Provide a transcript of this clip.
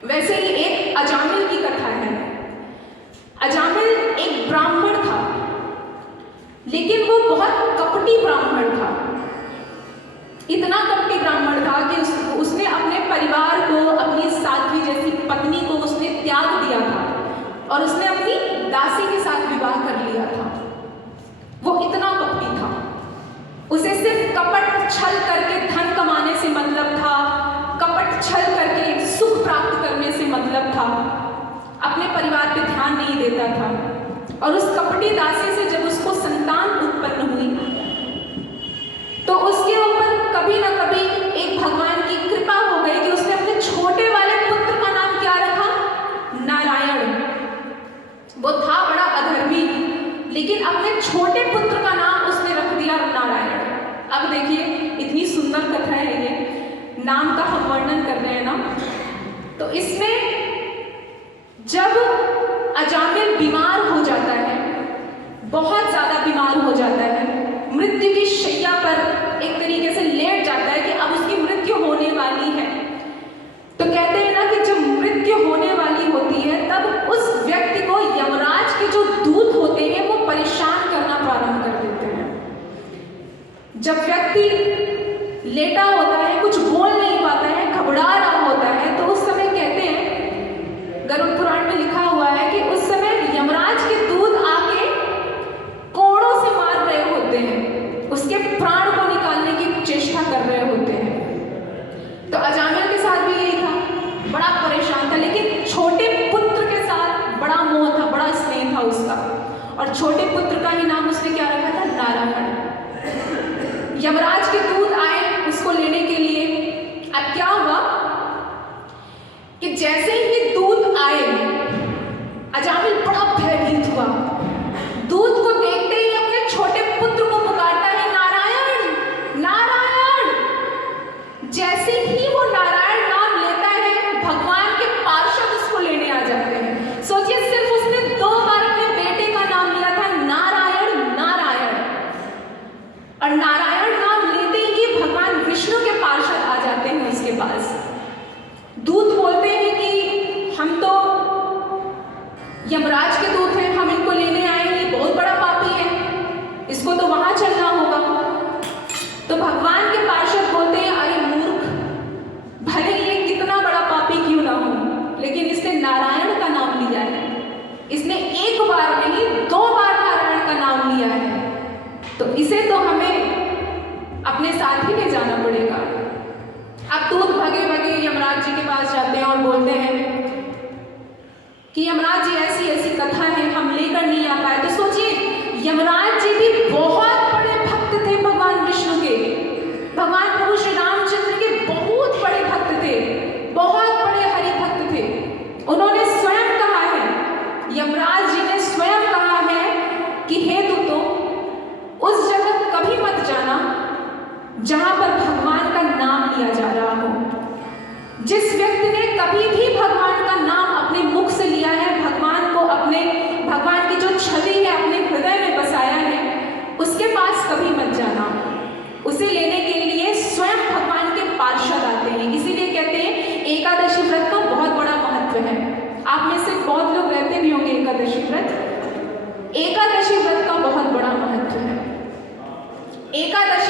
वैसे ही एक अजामिल की कथा है। अजामिल एक ब्राह्मण था, लेकिन वो बहुत कपटी ब्राह्मण था। इतना कपटी ब्राह्मण था कि उसने अपने परिवार को, अपनी साध्वी जैसी पत्नी को उसने त्याग दिया था और उसने अपनी दासी के साथ विवाह कर लिया था। वो इतना कपटी था, उसे सिर्फ कपट छल करके धन कमाने से मतलब था, कपट छल करके सुख प्राप्त करने से मतलब था। अपने परिवार पे ध्यान नहीं देता था। और उस कपटी दासी से जब उसको संतान उत्पन्न हुई तो उसके ऊपर कभी ना कभी एक भगवान की कृपा हो गई कि उसने अपने छोटे वाले पुत्र का नाम क्या रखा? नारायण। वो था बड़ा अधर्मी, लेकिन अपने छोटे पुत्र का नाम उसने रख दिया नारायण। अब देखिए, इतनी सुंदर कथा है ये, नाम का हम वर्णन कर रहे हैं ना। तो इसमें जब अजामिल बीमार हो जाता है, बहुत ज्यादा बीमार हो जाता है, मृत्यु की शैया पर एक तरीके से लेट जाता है कि अब उसकी मृत्यु होने वाली है, तो कहते हैं ना कि जब मृत्यु होने वाली होती है तब उस व्यक्ति को यमराज के जो दूत होते हैं वो परेशान करना प्रारंभ कर देते हैं। जब व्यक्ति लेटा होता है, कुछ बोल नहीं पाता है, घबरा रहा होता है, तो उस समय कहते हैं, गरुड़ पुराण में लिखा हुआ है कि उस समय यमराज के दूत आके कोड़ों से मार रहे होते हैं, उसके प्राण को निकालने की चेष्टा कर रहे होते हैं। तो अजामिल के साथ भी यही था, बड़ा परेशान था, लेकिन छोटे पुत्र के साथ बड़ा मोह था, बड़ा स्नेह था उसका, और छोटे पुत्र का ही नाम उसने क्या रखा था? नारायण। यमराज के दूत आए उसको लेने के लिए। अब क्या हुआ कि जैसे ही दूत आए, अजामिल बड़ा भयभीत हुआ। दूत को देखते ही अपने छोटे पुत्र को पुकारता है, नारायण नारायण। जैसे ही वो नारायण नाम लेता है, भगवान के पार्षद उसको लेने आ जाते हैं। सोचिए, सिर्फ उसने 2 बार अपने बेटे का नाम लिया था, नारायण नारायण, और नारायण नाम लेते ही भगवान विष्णु के पार्षद आ जाते हैं उसके पास। दूत बोलते हैं कि हम तो यमराज के दूत हैं, हम इनको लेने आए हैं, ये बहुत बड़ा पापी है, इसको तो वहां चलना होगा। तो भगवान के पार्षद बोलते हैं, अरे मूर्ख, भले ये कितना बड़ा पापी क्यों ना हो, लेकिन इसने नारायण का नाम लिया है, इसने 1 बार नहीं 2 बार नारायण का नाम लिया है, तो इसे तो हमें अपने साथ ही ले जाना पड़ेगा। अब दूत भगे भगे यमराज जी के पास जाते हैं और बोलते हैं कि यमराज जी, ऐसी ऐसी कथा है, हम लेकर नहीं आ पाए। तो सोचिए, यमराज जी भी बहुत बड़े भक्त थे भगवान विष्णु के, भगवान प्रभु श्री रामचंद्र के बहुत बड़े भक्त थे, बहुत बड़े हरि भक्त थे। उन्होंने स्वयं कहा है, यमराज जी ने स्वयं कहा है कि हे दूतों, उस जगह कभी मत जाना जहां पर भगवान का नाम लिया जा रहा हो। जिस व्यक्ति ने कभी भी भगवान का नाम अपने मुख से लिया है, भगवान को अपने, भगवान की जो छवि है अपने हृदय में बसाया है, उसके पास कभी मत जाना। उसे लेने के लिए स्वयं भगवान के पार्षद आते हैं। इसीलिए कहते हैं एकादशी व्रत का बहुत बड़ा महत्व है। आप में से बहुत लोग रहते भी होंगे एकादशी व्रत। एकादशी व्रत का बहुत बड़ा महत्व है। एकादशी